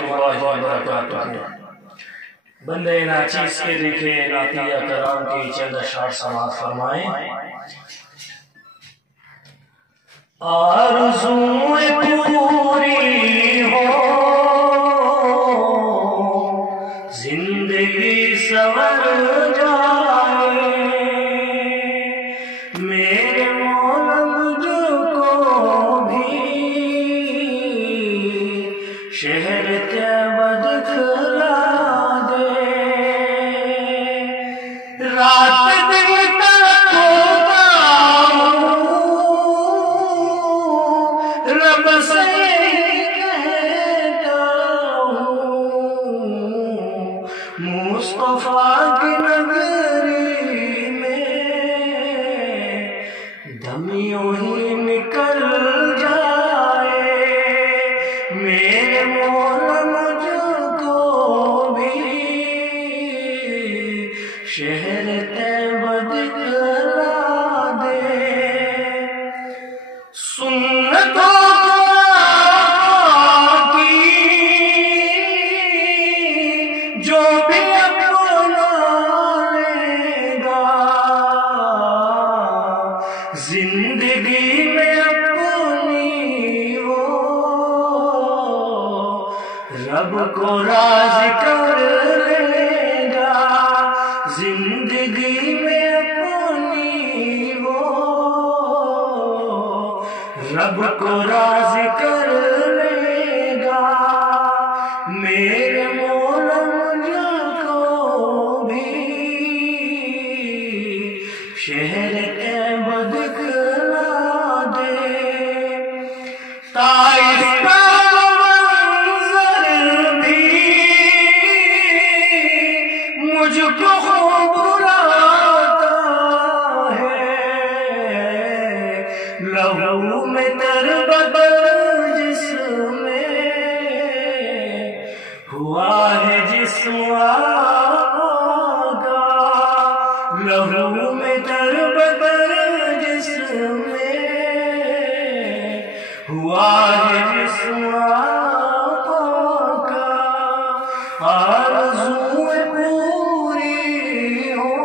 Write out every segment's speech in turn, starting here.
اللہ وبرکاتہ۔ بندے ناچیز کے لکھے نعتیہ کرام کی چند اشعار سماعت فرمائیں۔ آرزوئیں پوری ہو، زندگی سنور جائے، میرے مولا مجھ کو بھی شہر طیبہ دکھلا دے، رات دن تک ہوتا ہوں، رب سے کہتا ہوں، مصطفیٰ کی نگری میں دم یوں ہی نکل جائے، میرے مولا مجھ کو بھی شہر طیبہ دکھلا دے، سنتوں کی جو بھی اپنا لے گا، زندگی میں اپنی وہ رب کو راضی کر لے گا، زندگی میں اپنی وہ رب کو راضی کر لے گا، میرے مولا مجھ کو بھی شہر طیبہ دکھلا دے، طائف کا منظر بھی مجھ کو خوب آتا ہے، لہو میں تربت جس میں ہوا ہے جسم آقا، لہو میں تربت جس میں ہوا ہے جسم آقا کا، آرزوئیں پوری ہو،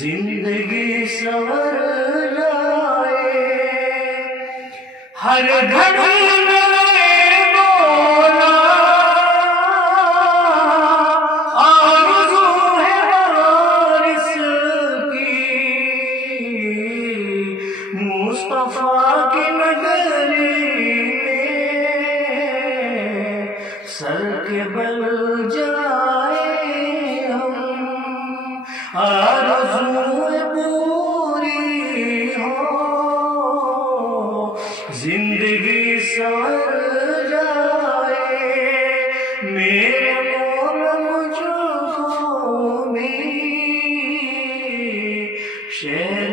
زندگی سنور جائے، ہر گھڑی میں مولا آرزو ہے وارث کی، مصطفیٰ کی نگری میں سر کے بل جائے ہم، آرزوئیں پوری ہو، زندگی سنور جائے، میرے مولا مجھ کو بھی شہر